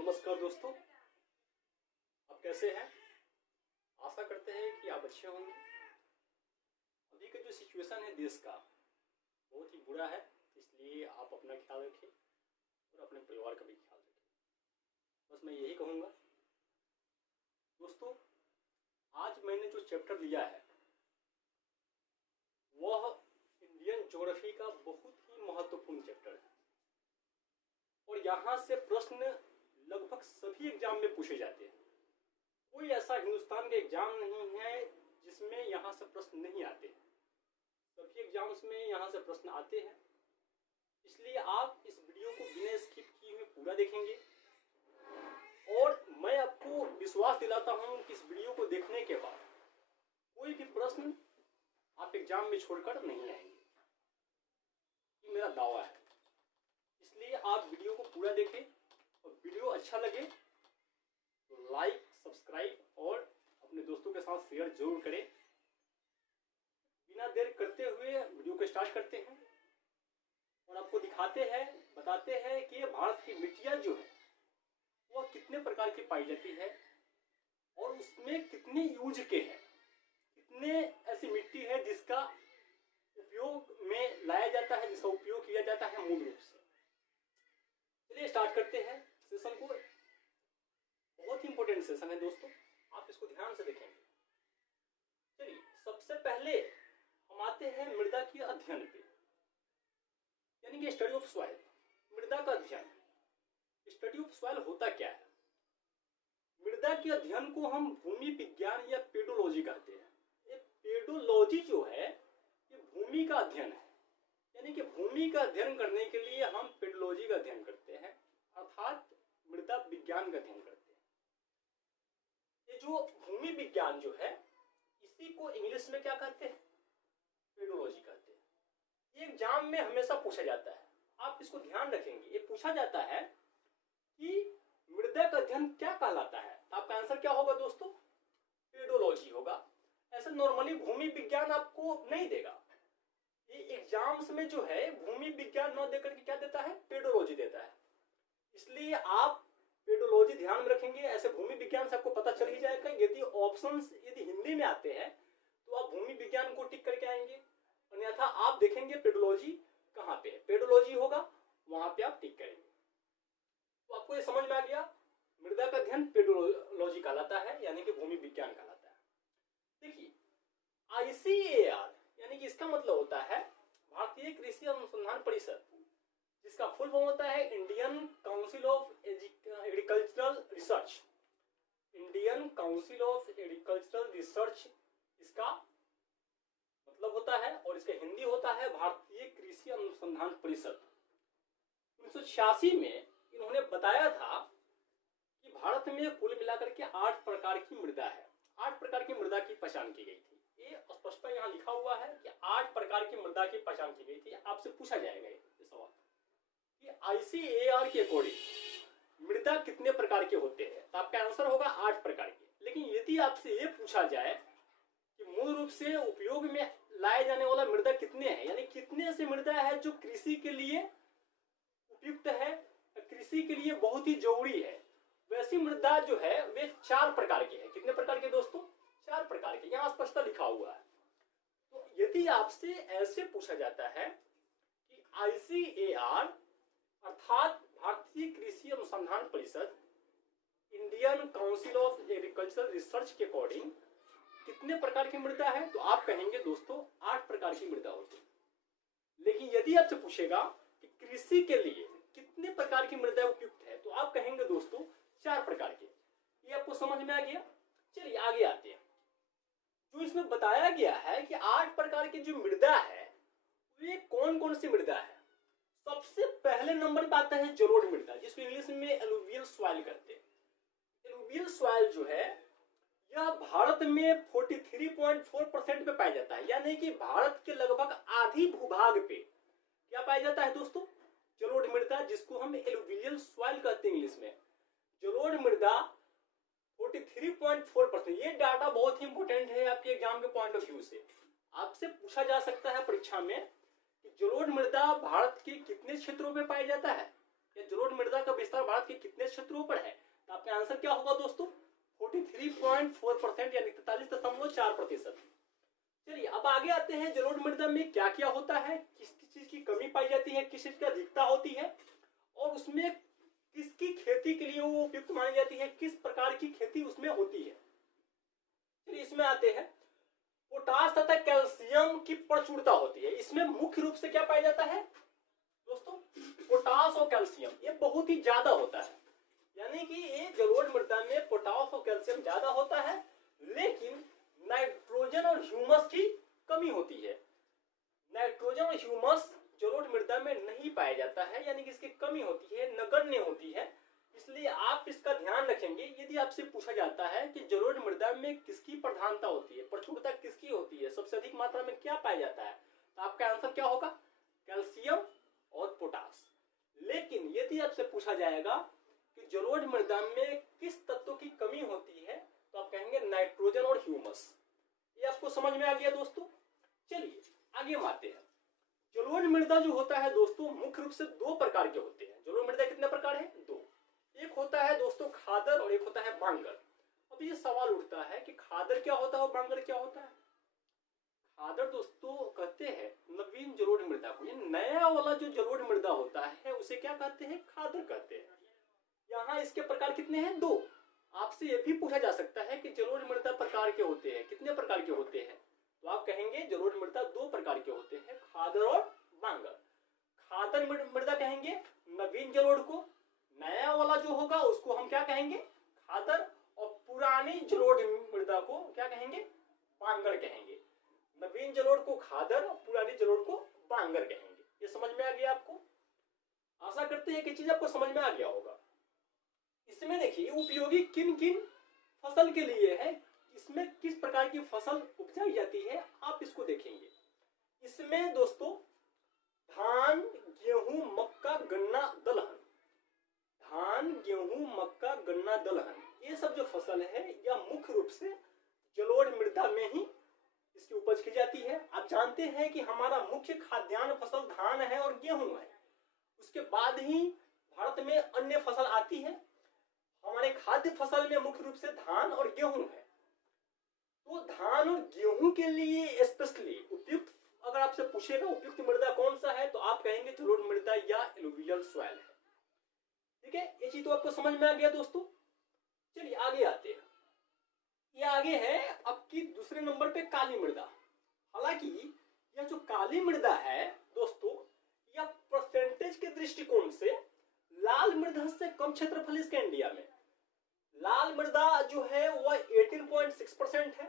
नमस्कार दोस्तों, आप कैसे हैं? आशा करते हैं कि आप अच्छे होंगे। अभी का जो सिचुएशन है देश का बहुत ही बुरा है, इसलिए आप अपना ख्याल रखें और अपने परिवार का भी ख्याल रखें। बस मैं यही कहूँगा दोस्तों। आज मैंने जो चैप्टर लिया है वह इंडियन ज्योग्राफी का बहुत ही महत्वपूर्ण चैप्टर है और यहाँ से प्रश्न लगभग सभी एग्जाम में पूछे जाते हैं। कोई ऐसा हिंदुस्तान का एग्जाम नहीं है जिसमें यहाँ से प्रश्न नहीं आते हैं। सभी एग्जाम्स में यहाँ से प्रश्न आते हैं, इसलिए आप इस वीडियो को बिना स्किप किए हुए पूरा देखेंगे और मैं आपको विश्वास दिलाता हूँ कि इस वीडियो को देखने के बाद कोई भी प्रश्न आप एग्जाम में छोड़कर नहीं आएंगे। ये मेरा दावा है, इसलिए आप वीडियो को पूरा देखें और वीडियो अच्छा लगे तो लाइक, सब्सक्राइब और अपने दोस्तों के साथ शेयर जरूर करें। बिना देर करते हुए वीडियो को स्टार्ट करते हैं और आपको दिखाते हैं, बताते हैं कि भारत की मिट्टियाँ जो है वह कितने प्रकार की पाई जाती है और उसमें कितने यूज के हैं, कितने ऐसी मिट्टी है जिसका उपयोग में लाया जाता है, जिसका उपयोग किया जाता है मूल रूप से। चलिए स्टार्ट करते हैं सेशन को। बहुत ही इंपॉर्टेंट सेशन है दोस्तों, आप इसको ध्यान से देखेंगे। चलिए सबसे पहले हम आते हैं मृदा के अध्ययन पे, यानी कि स्टडी ऑफ सॉइल। मृदा का अध्ययन, स्टडी ऑफ सॉइल होता क्या है? मृदा के अध्ययन को हम भूमि विज्ञान या पेडोलॉजी कहते हैं। ये पेडोलॉजी जो है ये भूमि का अध्ययन है, यानी कि भूमि का अध्ययन करने के लिए हम पेडोलॉजी का अध्ययन करते हैं, अर्थात मृदा विज्ञान का अध्ययन करते हैं। ये जो भूमि विज्ञान जो है इसी को इंग्लिश में क्या कहते हैं? पेडोलॉजी कहते हैं। ये एग्जाम में हमेशा पूछा जाता है, आप इसको ध्यान रखेंगे। ये पूछा जाता है कि मृदा का अध्ययन क्या कहलाता है, आपका आंसर क्या होगा दोस्तों? पेडोलॉजी होगा। ऐसे नॉर्मली भूमि विज्ञान आपको नहीं देगा, ये एग्जाम्स में जो है भूमि विज्ञान न देकर के क्या देता है? पेडोलॉजी देता है। इसलिए आप पेडोलॉजी ध्यान में रखेंगे। ऐसे भूमि विज्ञान से आपको पता चल ही जाएगा। यदि ऑप्शंस यदि हिंदी में आते हैं तो आप भूमि विज्ञान को टिक करके आएंगे, अन्यथा आप देखेंगे पेडोलॉजी कहाँ पे है, पेडोलॉजी होगा वहां पे आप टिक करेंगे। तो आपको ये समझ में आ गया, मृदा का अध्ययन पेडोलॉजी कहलाता है, यानी कि भूमि विज्ञान कहलाता है। देखिए ICAR यानी कि इसका मतलब होता है भारतीय कृषि अनुसंधान परिषद, जिसका फुल फॉर्म होता है Indian council of agricultural research. Indian council of agricultural research इसका मतलब होता है और इसका हिंदी होता है भारतीय कृषि अनुसंधान परिषद। 1986 में इन्होंने बताया था कि भारत में कुल मिलाकर के 8 प्रकार की मृदा है। 8 प्रकार की मृदा की पहचान की गई थी। ये स्पष्ट यहाँ लिखा हुआ है कि 8 प्रकार की मृदा की पहचान की गई थी। आपसे पूछा जाएगा ये सवाल कि ICAR के अकॉर्डिंग मृदा कितने प्रकार के होते हैं, तो आपका आंसर होगा 8 प्रकार के। लेकिन यदि आपसे ये पूछा जाए कि मूल रूप से उपयोग में लाए जाने वाला मृदा कितने हैं, यानी कितने ऐसे मृदा है जो कृषि के लिए उपयुक्त है, कृषि के लिए बहुत ही जरूरी है, वैसी मृदा जो है वे 4 प्रकार की है। कितने प्रकार के दोस्तों? 4 प्रकार के, यहाँ स्पष्ट लिखा हुआ है। तो यदि आपसे ऐसे पूछा जाता है कि ICAR अर्थात भारतीय कृषि अनुसंधान परिषद, Indian council of agricultural research के अकॉर्डिंग कितने प्रकार की मृदा है, तो आप कहेंगे दोस्तों 8 प्रकार की मृदा होती है। लेकिन यदि आपसे पूछेगा कि कृषि के लिए कितने प्रकार की मृदा उपयुक्त है, तो आप कहेंगे दोस्तों 4 प्रकार के। ये आपको समझ में आ गया? चलिए आगे आते हैं। जो इसमें बताया गया है कि 8 प्रकार की जो मृदा है वे कौन कौन सी मृदा है। सबसे पहले नंबर पे आता है जलोढ़ मृदा, जिसको इंग्लिश में एलुवियल सॉइल कहते हैं। एलुवियल सॉइल जो है यह भारत में 43.4% पे पाया जाता है, यानी कि भारत के लगभग आधी भूभाग पे क्या पाया जाता है दोस्तों? जलोढ़ मृदा, जिसको हम एलुवियल सॉइल कहते हैं इंग्लिश में। जलोढ़ मृदा 43.4%। ये डाटा बहुत ही इंपॉर्टेंट है आपके एग्जाम के पॉइंट ऑफ व्यू से। आपसे पूछा जा सकता है परीक्षा में कि जलोढ़ मृदा भारत के कितने क्षेत्रों में पाया जाता है, या जलोढ़ मृदा का विस्तार भारत के कितने क्षेत्रों पर है? तो आपका आंसर क्या होगा दोस्तों? 43.4% यानी 43.4%। चलिए अब आगे आते हैं, जलोढ़ मृदा में क्या क्या होता है, किस किस चीज की कमी पाई जाती है, किस चीज की अधिकता होती है, और उसमें किसकी खेती के लिए वो उपयुक्त मानी जाती है, किस प्रकार की खेती उसमें होती है। चलिए इसमें आते हैं, पोटास तथा कैल्शियम की प्रचुरता होती है। इसमें मुख्य रूप से क्या पाया जाता है दोस्तों? पोटास और कैल्शियम, ये बहुत ही ज्यादा होता है। यानी कि ये जलोढ़ मृदा में पोटास और कैल्शियम ज्यादा होता है, लेकिन नाइट्रोजन और ह्यूमस की कमी होती है। नाइट्रोजन और ह्यूमस जलोढ़ मृदा में नहीं पाया जाता है, यानी कि इसकी कमी होती है, नगण्य होती है। इसलिए आप इसका ध्यान रखेंगे। यदि आपसे पूछा जाता है कि जलोढ़ मृदा में किसकी प्रधानता होती है, प्रचुरता किसकी होती है, सबसे अधिक मात्रा में क्या पाया जाता है, तो आपका आंसर क्या होगा? कैल्शियम और पोटास। लेकिन यदि आपसे पूछा जाएगा कि जलोढ़ मृदा में किस तत्व की कमी होती है, तो आप कहेंगे नाइट्रोजन और ह्यूमस। ये आपको समझ में आ गया दोस्तों? चलिए आगे आते हैं। जलोढ़ मृदा जो होता है दोस्तों, मुख्य रूप से दो प्रकार के होते हैं। जलोढ़ मृदा कितने प्रकार है? दो। एक होता है दोस्तों खादर और एक होता है बांगर। अब ये सवाल उठता है कि खादर क्या होता है और बांगर क्या होता है? खादर दोस्तों कहते हैं नवीन जलोढ़ मृदा को। ये नया वाला जो जलोढ़ मृदा होता है उसे क्या कहते हैं? खादर कहते हैं। यहाँ इसके प्रकार कितने हैं? दो। आपसे यह भी पूछा जा सकता है कि जलोढ़ मृदा प्रकार के होते हैं, कितने प्रकार के होते हैं? तो आप कहेंगे जलोढ़ मृदा दो प्रकार के होते हैं, खादर और बांगर। खादर मृदा कहेंगे नवीन जलोढ़ को, नया वाला जो होगा उसको हम क्या कहेंगे? खादर, और पुरानी जलोढ़ मृदा को क्या कहेंगे? बांगर कहेंगे। नवीन जलोढ़ को खादर और पुरानी जलोढ़ को बांगर कहेंगे। ये समझ में आ गया आपको? आशा करते हैं कि चीज आपको समझ में आ गया होगा। इसमें देखिए उपयोगी किन किन फसल के लिए है, इसमें किस प्रकार की फसल उपजाई जाती है, आप इसको देखेंगे। इसमें दोस्तों धान, गेहूं, मक्का, गन्ना, दलहन, धान, गेहूं, मक्का, गन्ना, दलहन, ये सब जो फसल है यह मुख्य रूप से जलोढ़ मृदा में ही इसकी उपज की जाती है। आप जानते हैं कि हमारा मुख्य खाद्यान्न फसल धान है और गेहूं है, उसके बाद ही भारत में अन्य फसल आती है। हमारे खाद्य फसल में मुख्य रूप से धान और गेहूं है। तो धान और गेहूं के लिए स्पेशली उपयुक्त, अगर आपसे पूछेगा उपयुक्त मृदा कौन सा है, तो आप कहेंगे जलोढ़ मृदा या एलुवियल सॉइल है। ठीक है, ये चीज तो आपको समझ में आ गया दोस्तों। चलिए आगे आते हैं। ये आगे है आपकी दूसरे नंबर पे काली मृदा। हालांकि यह जो काली मृदा है दोस्तों, यह परसेंटेज के दृष्टिकोण से लाल मृदा से कम क्षेत्रफल इसके इंडिया में। लाल मृदा जो है वह 18.6% है,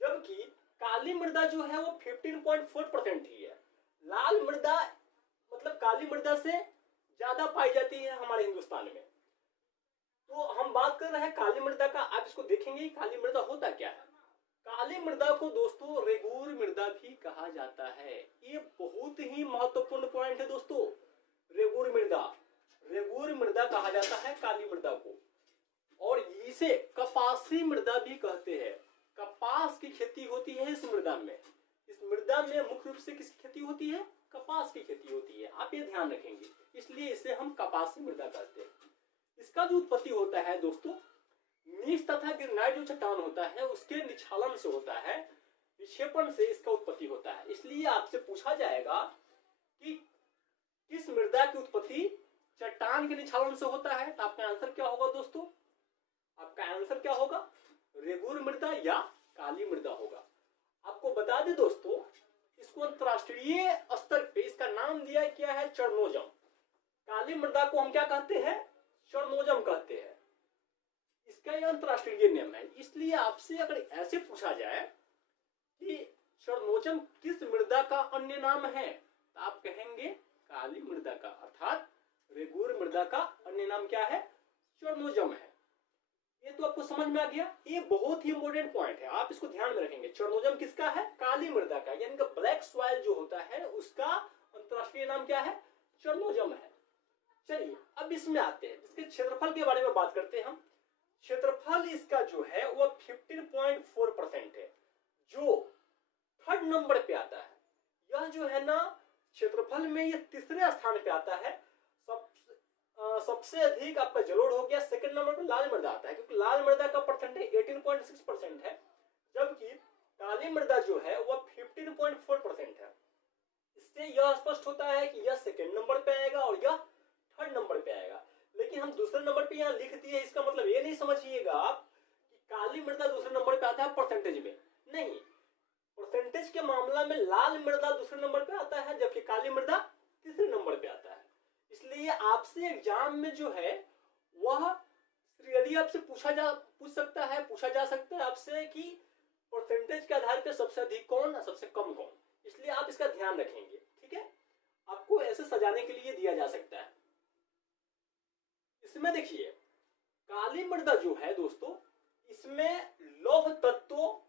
जबकि काली मृदा जो है वो 15.4% ही है। लाल मृदा मतलब काली मृदा से ज्यादा पाई जाती है हमारे हिंदुस्तान में। तो हम बात कर रहे हैं काली मृदा का। आप इसको देखेंगे काली मृदा होता क्या है। काली मृदा को दोस्तों रेगूर मृदा भी कहा जाता है। ये बहुत ही महत्वपूर्ण पॉइंट है दोस्तों। रेगूर मृदा कहा जाता है काली मृदा को, और इसे कपासी मृदा भी कहते हैं। कपास की खेती होती है इस मृदा में। इस मृदा में मुख्य रूप से किसकी खेती होती है? कपास की खेती होती है। आप ये ध्यान रखेंगे, इसलिए इसे हम कपासी मृदा कहते हैं। इसका जो उत्पत्ति होता है दोस्तों, नीच तथा गिरनाइट जो चट्टान होता है उसके निक्षालन से होता है, विक्षेपण से इसका उत्पत्ति होता है। इसलिए आपसे पूछा जाएगा कि किस मृदा की उत्पत्ति चट्टान के निक्षालन से होता है, तो आपका आंसर क्या होगा दोस्तों? आपका आंसर क्या होगा? रेगूर मृदा या काली मृदा होगा। आपको बता दें दोस्तों, इसको अंतरराष्ट्रीय स्तर पे इसका नाम दिया क्या है? चरनोजम। काली मृदा को हम क्या कहते हैं? चरनोजम कहते हैं। इसका यह अंतरराष्ट्रीय नाम है। इसलिए आपसे अगर ऐसे पूछा जाए कि चरनोजम किस मृदा का अन्य नाम है, तो आप कहेंगे काली मृदा का, अर्थात रेगूर मृदा का अन्य नाम क्या है? चरनोजम है। ये तो आपको समझ में आ गया। ये बहुत ही इंपॉर्टेंट पॉइंट है, आप इसको ध्यान में रखेंगे। चरनोजम किसका है? काली मृदा का, यानी कि ब्लैक सॉइल जो होता है उसका अंतरराष्ट्रीय नाम क्या है? चरनोजम है। चलिए अब इसमें आते हैं, इसके क्षेत्रफल के बारे में बात करते हैं हम। क्षेत्रफल इसका जो है वो 15.4% है, जो थर्ड नंबर पे आता है। यह जो है ना क्षेत्रफल में ये तीसरे स्थान पे आता है। सबसे अधिक आपका जलोढ़ हो गया, सेकंड नंबर पर लाल मृदा आता है, क्योंकि लाल मृदा का परसेंटेज 18.6% है, जबकि काली मृदा जो है वह 15.4% है। इससे यह स्पष्ट होता है कि यह सेकंड नंबर पे आएगा और यह थर्ड नंबर पे आएगा। लेकिन हम दूसरे नंबर पे यहाँ लिख दिए, इसका मतलब ये नहीं समझिएगा आप कि काली मृदा दूसरे नंबर पे आता है परसेंटेज में, नहीं, परसेंटेज के मामला में लाल मृदा दूसरे नंबर पे आता है, जबकि काली मृदा तीसरे नंबर पे आता है। इसलिए आपसे एग्जाम में जो है वह यदि आपसे पूछा जा सकता है आपसे कि परसेंटेज के आधार पे सबसे अधिक कौन और सबसे कम कौन, इसलिए आप इसका ध्यान रखेंगे, ठीक है। आपको ऐसे सजाने के लिए दिया जा सकता है। इसमें देखिए काली मृदा जो है दोस्तों, इसमें लौह तत्वों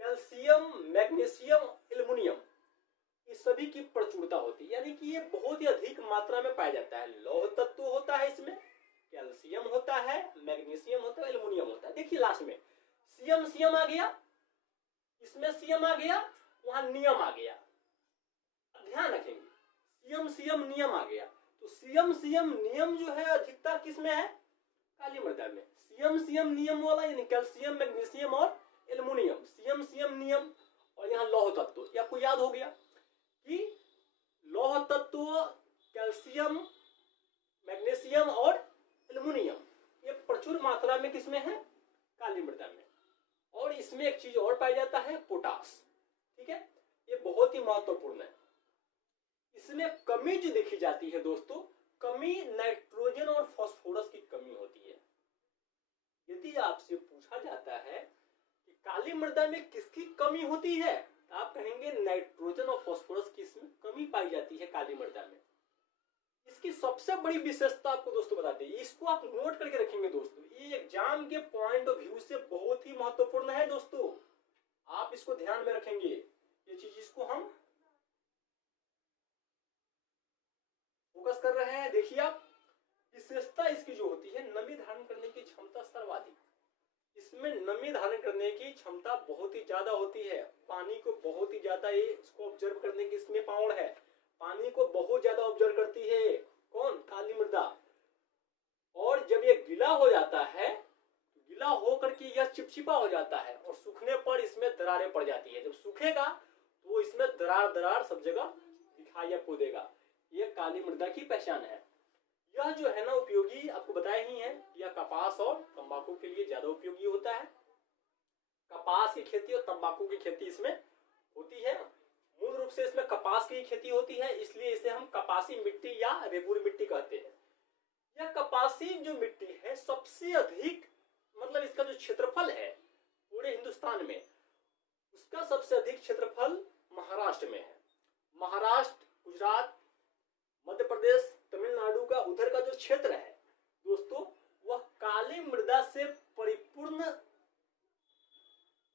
कैल्शियम, मैग्नीशियम, एल्युमिनियम, इस सभी की प्रचुरता होती है, यानी कि ये बहुत ही अधिक मात्रा में पाया जाता है। लौह तत्व होता है, इसमें कैल्शियम होता है, मैग्नीशियम होता है, एल्युमिनियम होता है। देखिए लास्ट में सीएम आ गया, इसमें सीएम आ गया, वहां नियम आ गया, ध्यान रखेंगे सीएम नियम आ गया। तो सीएम नियम जो है अधिकता किसमें है? काली मृदा में। सीएम नियम वाला यानी कैल्शियम, मैग्नीशियम और एल्युमिनियम, सीएम नियम, और यहाँ लौह तत्व, ये आपको याद हो गया कि लौह तत्व कैल्शियम, मैग्नीशियम और एल्युमिनियम ये प्रचुर मात्रा में किसमें है? काली मृदा में। और इसमें एक चीज और पाया जाता है, पोटास, ठीक है, ये बहुत ही महत्वपूर्ण है। इसमें कमी जो देखी जाती है दोस्तों, कमी नाइट्रोजन और फास्फोरस की कमी होती है। यदि आपसे पूछा जाता है कि काली मृदा में किसकी कमी होती है, आप कहेंगे नाइट्रोजन और फास्फोरस की इसमें कमी पाई जाती है काली मृदा में। इसकी सबसे बड़ी विशेषता आपको दोस्तों बता दें, इसको आप नोट करके रखेंगे दोस्तों, ये एग्जाम के पॉइंट ऑफ व्यू से बहुत ही महत्वपूर्ण है दोस्तों, आप इसको ध्यान में रखेंगे। ये चीज इसको हम फोकस कर रहे हैं। देखिए आप, विशेषता इसकी जो होती है, नमी धारण करने की क्षमता सर्वाधिक, इसमें नमी धारण करने की क्षमता बहुत ही ज्यादा होती है, पानी को बहुत ही ज्यादा ये इसको ऑब्जर्व करने की इसमें पावर है, पानी को बहुत ज्यादा ऑब्जर्व करती है कौन? काली मृदा। और जब ये गीला हो जाता है, गीला होकर के यह चिपचिपा हो जाता है और सूखने पर इसमें दरारें पड़ जाती है। जब सूखेगा तो इसमें दरार सब जगह दिखाई आपको देगा। यह काली मृदा की पहचान है। यह जो है ना उपयोगी, आपको बताया ही है, यह कपास और तंबाकू के लिए ज्यादा उपयोगी होता है। कपास की खेती और तंबाकू की खेती इसमें होती है। मूल रूप से इसमें कपास की खेती होती है, इसलिए इसे हम कपासी मिट्टी या रेगुर मिट्टी कहते हैं। यह कपासी जो मिट्टी है सबसे अधिक, मतलब इसका जो क्षेत्रफल है पूरे हिंदुस्तान में, उसका सबसे अधिक क्षेत्रफल महाराष्ट्र में है। महाराष्ट्र, गुजरात, मध्य प्रदेश, तमिलनाडु का उधर का जो क्षेत्र है दोस्तों, वह काली मृदा से परिपूर्ण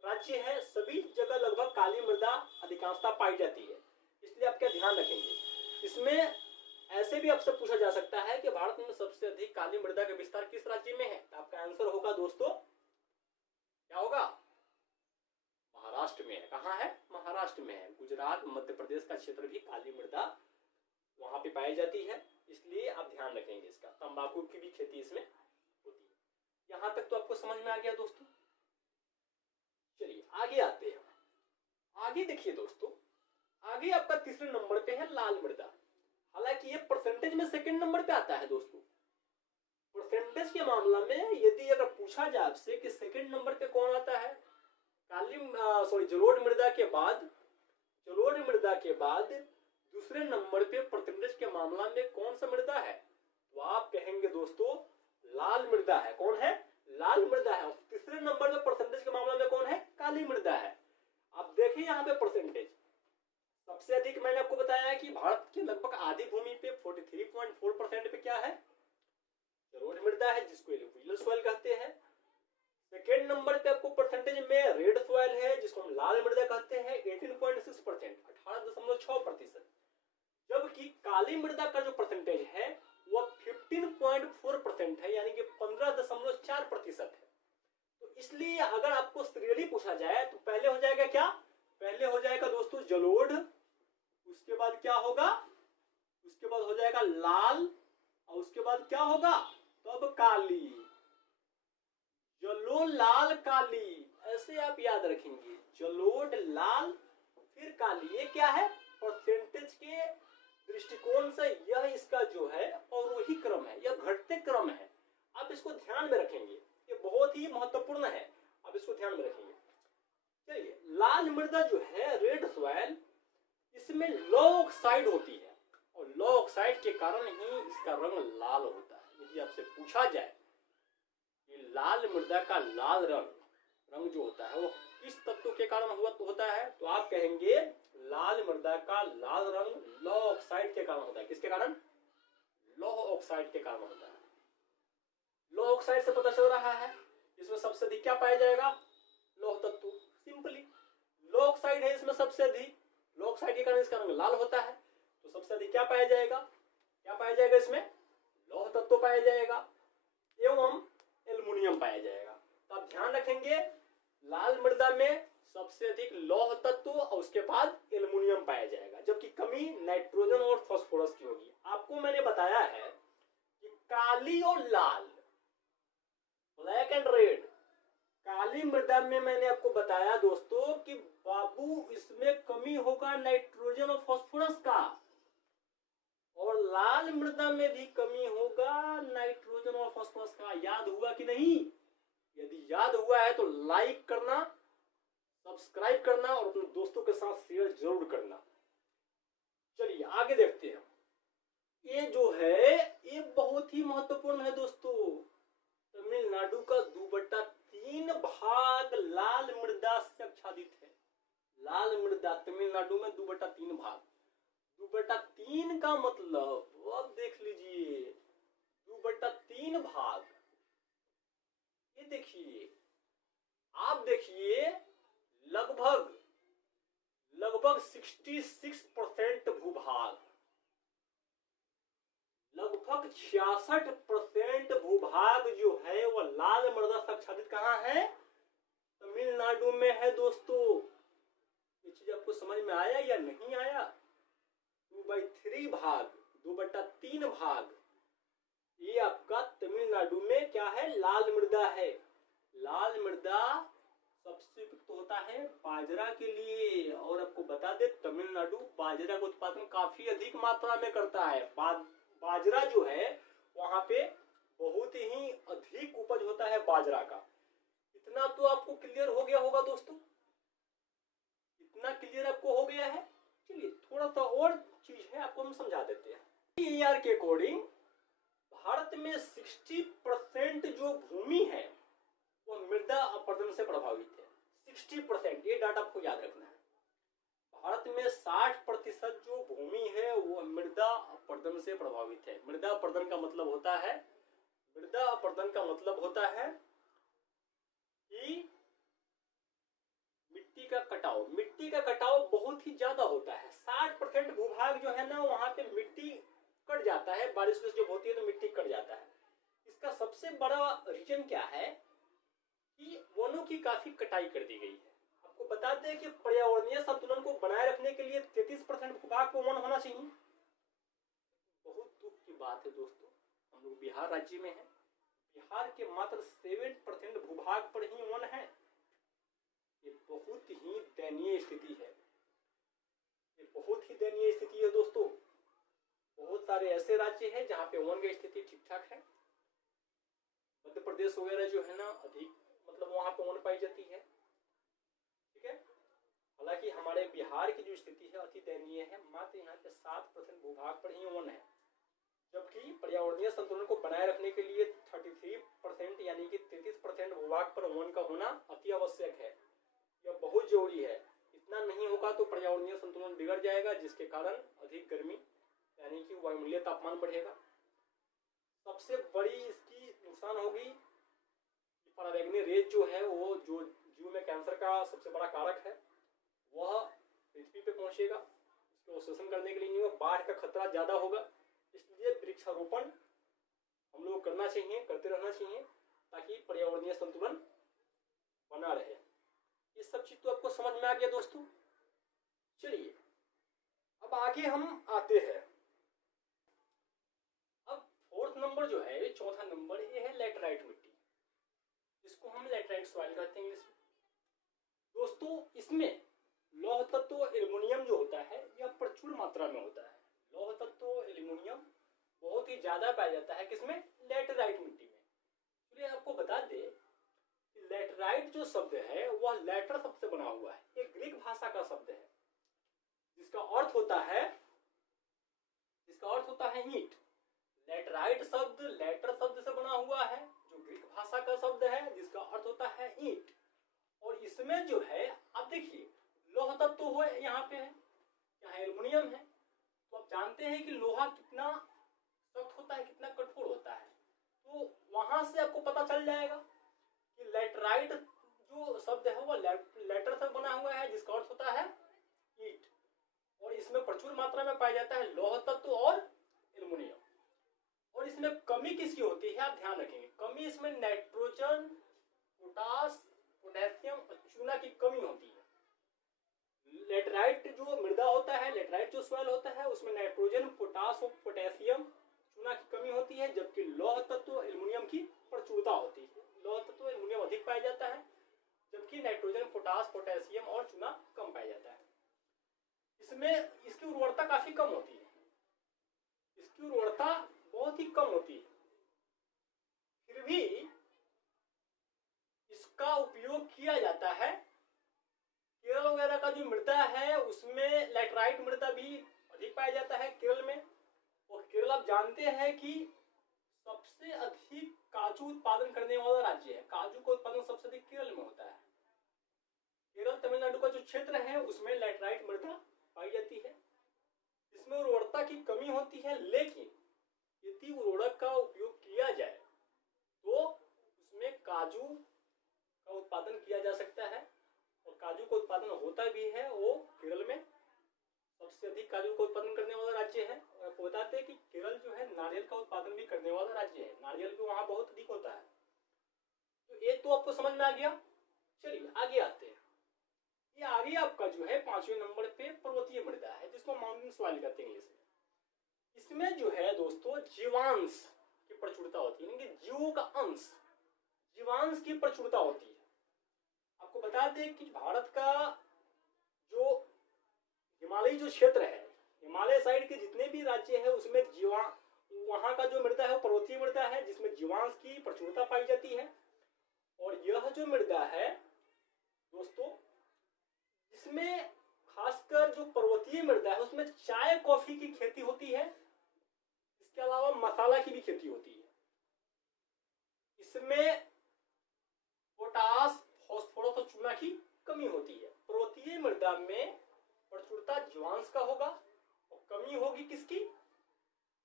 राज्य है। सभी जगह लगभग काली मृदा अधिकांशता पाई जाती है, इसलिए आप क्या ध्यान रखेंगे। इसमें ऐसे भी आपसे पूछा जा सकता है कि भारत में सबसे अधिक काली मृदा का विस्तार किस राज्य में है, तो आपका आंसर होगा दोस्तों, क्या होगा? महाराष्ट्र में है। कहाँ है? महाराष्ट्र में है। गुजरात, मध्य प्रदेश का क्षेत्र भी काली मृदा वहां पे पाई जाती है, इसलिए आप ध्यान रखेंगे इसका। तंबाकू की भी खेती इसमें होती है। यहां तक तो आपको समझ में आ गया दोस्तों। चलिए आगे आते हैं। आगे देखिए दोस्तों, आगे आपका तीसरे नंबर पे है लाल मृदा। हालांकि ये परसेंटेज में सेकंड नंबर पे आता है दोस्तों। परसेंटेज के मामला में यदि अगर पूछा जाए आपसे कि सेकंड नंबर पे कौन आता है, जलोढ़ मृदा के बाद दूसरे नंबर पे परसेंटेज के मामला में कौन सा मृदा है, तो आप कहेंगे दोस्तों लाल मृदा है। कौन है? लाल मृदा है। तीसरे नंबर पे परसेंटेज के मामला में कौन है? काली मृदा है। अब देखिए यहाँ पे परसेंटेज सबसे अधिक मैंने आपको बताया कि भारत के लगभग आधी भूमि पे 43.4% पे क्या है? जलोढ़ मृदा है, जिसको एलुवियल सॉइल कहते हैं। सेकेंड नंबर पे आपको परसेंटेज में रेड सॉइल है, जिसको हम लाल मृदा कहते हैं, 18.6%, 18.6%। जबकि काली मृदा का जो परसेंटेज है वह 15.4% है, यानी कि 15.4% है। तो इसलिए अगर आपको श्रेणी पूछा जाए तो पहले हो जाएगा क्या? पहले हो जाएगा दोस्तों जलोढ़, उसके बाद क्या होगा? उसके बाद हो जाएगा लाल, और उसके बाद क्या होगा? तब काली। जलोढ़ लाल काली, ऐसे आप याद रखेंगे, जलोढ़ लाल फिर काली। ये क्या है? परसेंटेज के दृष्टिकोण से यह इसका जो है अवरोही क्रम है, यह घटते क्रम है। आप इसको ध्यान में रखेंगे, ये बहुत ही महत्वपूर्ण है, आप इसको ध्यान में रखेंगे। चलिए, लाल मृदा जो है, रेड सॉइल, इसमें लौ ऑक्साइड होती है और लौ ऑक्साइड के कारण ही इसका रंग लाल होता है। यदि आपसे पूछा जाए कि लाल मृदा का लाल रंग जो होता है वो किस तत्व के कारण होता है, तो आप कहेंगे लाल मृदा का लाल रंग लौह ऑक्साइड के कारण होता है। किसके कारण? लौह ऑक्साइड के कारण होता है। लौह ऑक्साइड से पता चल रहा है इसमें सबसे अधिक क्या पाया जाएगा? लौह तत्व। सिंपली लौह ऑक्साइड है इसमें सबसे अधिक, लौह ऑक्साइड के कारण इसका रंग लाल होता है, तो सबसे अधिक क्या पाया जाएगा? क्या पाया जाएगा इसमें? लौह तत्व पाया जाएगा एवं एल्युमिनियम पाया जाएगा। तो आप ध्यान रखेंगे, लाल मृदा में सबसे अधिक लौह तत्व और उसके बाद एल्युमिनियम पाया जाएगा, जबकि कमी नाइट्रोजन और फास्फोरस की होगी। आपको मैंने बताया है कि काली और लाल, ब्लैक एंड रेड, काली मृदा में मैंने आपको बताया दोस्तों कि बाबू इसमें कमी होगा नाइट्रोजन और फास्फोरस का, और लाल मृदा में भी कमी होगा नाइट्रोजन और फास्फोरस का। याद हुआ कि नहीं? यदि याद हुआ है तो लाइक करना, सब्सक्राइब करना और अपने दोस्तों के साथ शेयर जरूर करना। चलिए आगे देखते हैं। ये जो है ये बहुत ही महत्वपूर्ण है दोस्तों। तमिलनाडु का 2/3 भाग लाल मृदा से आच्छादित है। लाल मृदा तमिलनाडु में 2/3 भाग। 2/3 का मतलब अब देख लीजिए, 2/3 भाग। ये देखिए, आप देखिए, लगभग 66% भूभाग, लगभग 66% भूभाग जो है वह लाल मृदा से आच्छादित कहाँ है? तमिलनाडु में है दोस्तों। ये चीज आपको समझ में आया या नहीं आया? 2/3 भाग, 2/3 भाग, ये आपका तमिलनाडु में क्या है? लाल मृदा है। लाल मृदा सबसे उपयुक्त होता है बाजरा के लिए, और आपको बता दे तमिलनाडु बाजरा का उत्पादन काफी अधिक मात्रा में करता है। बाजरा जो है वहां पे बहुत ही अधिक उपज होता है बाजरा का। इतना तो आपको क्लियर हो गया होगा दोस्तों, इतना क्लियर आपको हो गया है। चलिए थोड़ा सा और चीज है, आपको हम समझा देते हैं। EIR के अकॉर्डिंग भारत में 60% जो भूमि है वो मृदा अपरदन से प्रभावित है। 60%, ये डाटा आपको याद रखना है। भारत में 60% जो भूमि है वो मृदा अपरदन से प्रभावित है। मृदा अपरदन का मतलब होता है, मृदा अपरदन का मतलब होता है कि मिट्टी का कटाव। मिट्टी का कटाव बहुत ही ज्यादा होता है। 60% भूभाग जो है ना, वहां पे मिट्टी कट जाता है, बारिश जब होती है तो मिट्टी कट जाता है। इसका सबसे बड़ा रीजन क्या है कि वनों की काफी कटाई कर दी गई है। आपको बता दें कि पर्यावरणीय संतुलन को बनाए रखने के लिए 33% भूभाग को वन होना चाहिए। बहुत दुख की बात है दोस्तों, हम लोग बिहार राज्य में हैं, बिहार के मात्र 7% भूभाग पर ही वन है। ये बहुत ही दयनीय स्थिति है, ये बहुत ही दयनीय स्थिति है दोस्तों। बहुत सारे ऐसे राज्य हैं जहाँ पे वन की स्थिति ठीक ठाक है। मध्य प्रदेश वगैरह जो है ना, अधिक मतलब वहां पे वन पाई जाती है, ठीक है। हालांकि हमारे बिहार की जो स्थिति है अति दयनीय है। मात्र यहाँ पे 7% भूभाग पर ही वन है, जबकि पर्यावरणीय संतुलन को बनाए रखने के लिए 33% यानी कि 33% भूभाग पर वन का होना अति आवश्यक है। यह बहुत जरूरी है। इतना नहीं होगा तो पर्यावरणीय संतुलन बिगड़ जाएगा, जिसके कारण अधिक गर्मी यानी कि वायुमंडलीय तापमान बढ़ेगा। सबसे बड़ी इसकी नुकसान होगी, पराबैंगनी रेज जो है वो जो जीव में कैंसर का सबसे बड़ा कारक है, वह पृथ्वी पे पहुंचेगा। उसको शोषण करने के लिए नहीं होगा, बाढ़ का खतरा ज्यादा होगा। इसलिए वृक्षारोपण हम लोग करना चाहिए, करते रहना चाहिए, ताकि पर्यावरणीय संतुलन बना रहे। ये सब चीज तो आपको समझ में आ गया दोस्तों। चलिए अब आगे हम आते हैं। अब 4th नंबर जो है लेटराइट सॉइल कहते हैं इंग्लिश में। दोस्तों इसमें लौह तत्व एल्युमिनियम जो होता है यह प्रचुर मात्रा में होता है। लौह तत्व एल्युमिनियम बहुत ही ज्यादा पाया जाता है किसमें? लेटराइट मिट्टी में। चलिए आपको बता दें कि लेटराइट जो शब्द है वह लेटर शब्द से बना हुआ है। एक ग्रीक भाषा का शब्द है जिसका अर्थ होता है ईंट। लेटराइट शब्द लेटर शब्द से बना हुआ है जो ग्रीक भाषा का शब्द है जिसका अर्थ होता है ईंट। और इसमें जो है आप देखिए लौह तत्व हुए यहाँ पे है, यहाँ एल्युमिनियम है। तो आप जानते हैं कि लोहा कितना सख्त होता है, कितना कठोर होता है। तो वहां से आपको पता चल जाएगा कि लेटराइट जो शब्द है वो लेटर से बना हुआ है जिसका अर्थ होता है ईंट। और इसमें प्रचुर मात्रा में पाया जाता है लौह तत्व और एल्युमिनियम। और इसमें कमी किसकी होती है आप ध्यान रखेंगे, कमी इसमें नाइट्रोजन, पोटास, पोटेशियम और चूना की कमी होती है। लेटराइट जो मृदा होता है, लेटराइट जो सॉइल होता है उसमें नाइट्रोजन, पोटास और पोटेशियम, चूना की कमी होती है, जबकि लौह तत्व एल्युमिनियम की प्रचुरता होती है। लौह तत्व एल्युमिनियम अधिक पाया जाता है जबकि नाइट्रोजन, पोटास, पोटेशियम और चूना कम पाया जाता है। इसमें इसकी उर्वरता काफी कम होती है, इसकी उर्वरता बहुत ही कम होती है। फिर भी इसका उपयोग किया जाता है। केरल वगैरह का जो मृदा है उसमें लेटराइट मृदा भी अधिक पाया जाता है केरल में। और केरल आप जानते हैं कि सबसे अधिक काजू उत्पादन करने वाला राज्य है। काजू का उत्पादन सबसे अधिक केरल में होता है। केरल तमिलनाडु का जो क्षेत्र है उसमें लेटराइट मृदा पाई जाती है। इसमें उर्वरता की कमी होती है, लेकिन यदि उर्वरक का उपयोग किया जाए तो उसमें काजू का उत्पादन किया जा सकता है। और काजू का उत्पादन होता भी है। वो केरल में सबसे अधिक काजू का उत्पादन करने वाला राज्य है। और आपको बताते हैं कि केरल जो है नारियल का उत्पादन भी करने वाला राज्य है। नारियल भी वहां बहुत अधिक होता है। तो ये तो आपको समझ में आ गया। चलिए आगे आते हैं। ये आगे आपका जो है 5वें नंबर पे पर्वतीय मृदा है जिसको माउंटेन सॉइल कहते हैं इंग्लिश में। इसमें जो है दोस्तों जीवांश की प्रचुरता होती है, यानी जीवों का अंश, जीवांश की प्रचुरता होती है। आपको बता दें कि भारत का जो हिमालयी जो क्षेत्र है, हिमालय साइड के जितने भी राज्य है उसमें वहां का जो मृदा है वो पर्वतीय मृदा है जिसमें जीवांश की प्रचुरता पाई जाती है। और यह जो मृदा है दोस्तों इसमें खासकर जो पर्वतीय मृदा है उसमें चाय कॉफी की खेती होती है। इसके अलावा मसाला की भी खेती होती है। इसमें पोटास, फास्फोरस और चूना की कमी होती है। पर्वतीय मृदा में प्रचुरता जीवांश का होगा और कमी होगी किसकी?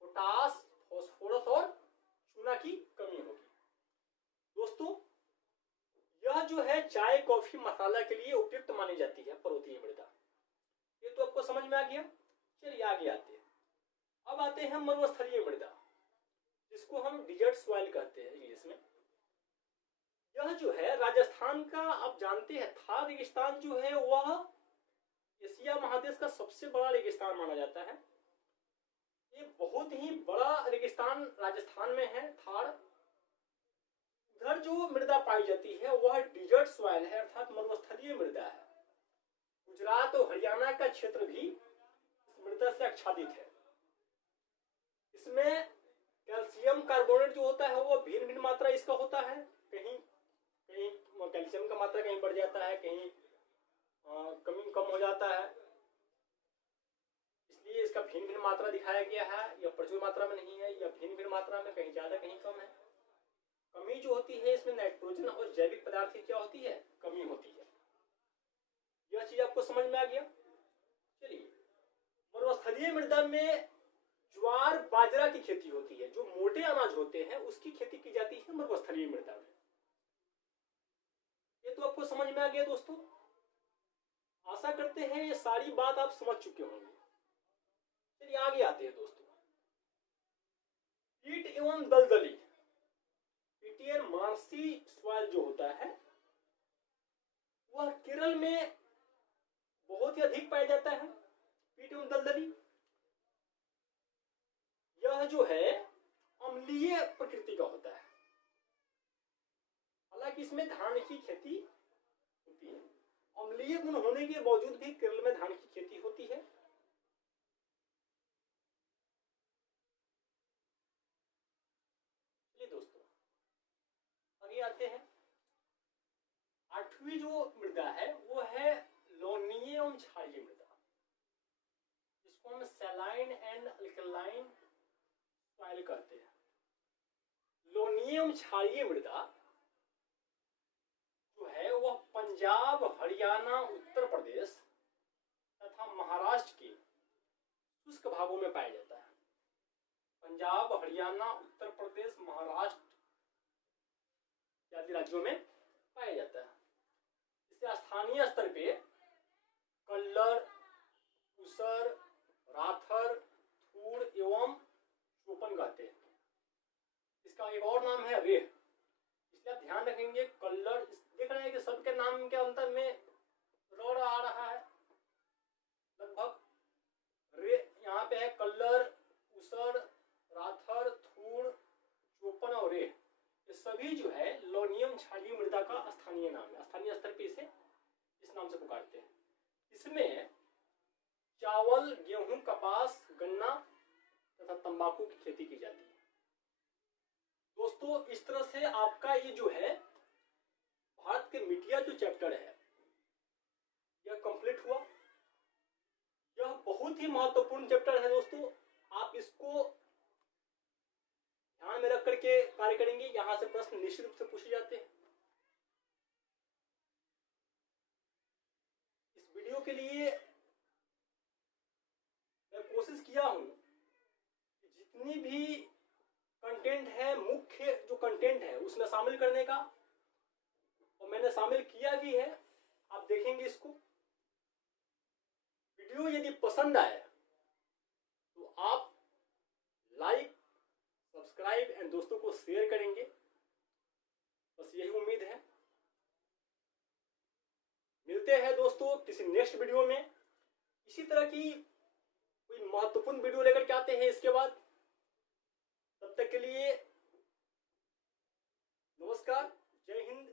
पोटास, फास्फोरस और चूना की कमी होगी। दोस्तों यह जो है चाय, कॉफी, मसाला के लिए उपयुक्त मानी जाती है पर्वतीय मृदा। ये तो आपको समझ में आ गया। चलिए आगे आते हैं। अब आते हैं मरुस्थलीय मृदा जिसको हम डिजर्ट सॉइल कहते हैं इंग्लिश में। यह जो है राजस्थान का, आप जानते हैं थार रेगिस्तान जो है वह एशिया महादेश का सबसे बड़ा रेगिस्तान माना जाता है। ये बहुत ही बड़ा रेगिस्तान राजस्थान में है थार। इधर जो मृदा पाई जाती है वह डिजर्ट सॉइल है अर्थात मरुस्थलीय मृदा है। गुजरात और हरियाणा का क्षेत्र भी इस मृदा से आच्छादित है। इसमें कैल्शियम कार्बोनेट जो होता है वो भिन्न भिन्न मात्रा इसका होता है। कहीं कहीं कैल्शियम का मात्रा कहीं बढ़ जाता है, कहीं कम हो जाता है, इसलिए इसका भिन्न भिन्न मात्रा दिखाया गया है। यह प्रचुर मात्रा में नहीं है, यह भिन्न भिन्न मात्रा में कहीं ज्यादा कहीं कम है। कमी जो होती है इसमें नाइट्रोजन और जैविक पदार्थ की क्या होती है? कमी होती है। यह चीज आपको समझ में आ गया। चलिए मरुस्थलीय मृदा में ज्वार, बाजरा की खेती होती है। जो मोटे अनाज होते हैं उसकी खेती की जाती है मरुस्थलीय मृदा में। ये तो आपको समझ में आ गया दोस्तों। आशा करते हैं ये सारी बात आप समझ चुके होंगे। चलिए आगे आते हैं दोस्तों। ईंट एवं दलदली, पीटियर मार्सी सॉइल जो होता है वह केरल में बहुत ही अधिक पाया जाता है। पीट एवं दलदली यह जो है अम्लीय प्रकृति का होता है। हालांकि कि इसमें धान की खेती होती है। अम्लीय गुण होने के बावजूद भी केरल में धान की खेती होती है। चलिए दोस्तों आगे आते हैं। आठवीं जो मृदा है वो है लवणीय एवं क्षारीय मृदा, जिसको हम सैलाइन एंड अल्कलाइन सॉइल कहते हैं। लवणीय एवं क्षारीय मृदा जो है वह पंजाब, हरियाणा, उत्तर प्रदेश तथा महाराष्ट्र के शुष्क भागों में पाया जाता है। पंजाब, हरियाणा, उत्तर प्रदेश, महाराष्ट्र आदि राज्यों में पाया जाता है। इसे स्थानीय स्तर पे कल्लर, उसर, राथर, थूड़ एवं चोपन कहते हैं। इसका एक और नाम है रेह। इसलिए आप ध्यान रखेंगे कल्लर, देख रहे हैं कि सबके नाम के अंतर में र आ रहा है लगभग। रे यहाँ पे है कल्लर, उसर, राथर, थूड़, चोपन और रेह। ये सभी जो है लवणीय क्षारीय मृदा का स्थानीय नाम है। स्थानीय स्तर पे इसे इस नाम से पुकारते हैं। इसमें चावल, गेहूं, कपास, गन्ना तथा तंबाकू की खेती की जाती है। दोस्तों इस तरह से आपका ये जो है भारत के मीडिया जो चैप्टर है यह कंप्लीट हुआ। यह बहुत ही महत्वपूर्ण चैप्टर है दोस्तों। आप इसको ध्यान में रख करके कार्य करेंगे। यहां से प्रश्न निश्चित रूप से पूछे जाते हैं। इस वीडियो के लिए मैं कोशिश किया हूं कि जितनी भी कंटेंट है, मुख्य जो कंटेंट है उसमें शामिल करने का, और मैंने शामिल किया भी है। आप देखेंगे इसको। वीडियो यदि पसंद आए तो आप लाइक, सब्सक्राइब एंड दोस्तों को शेयर करेंगे। बस यही उम्मीद है। मिलते हैं दोस्तों किसी नेक्स्ट वीडियो में। इसी तरह की कोई महत्वपूर्ण वीडियो लेकर के आते हैं इसके बाद। तब तक के लिए नमस्कार, जय हिंद।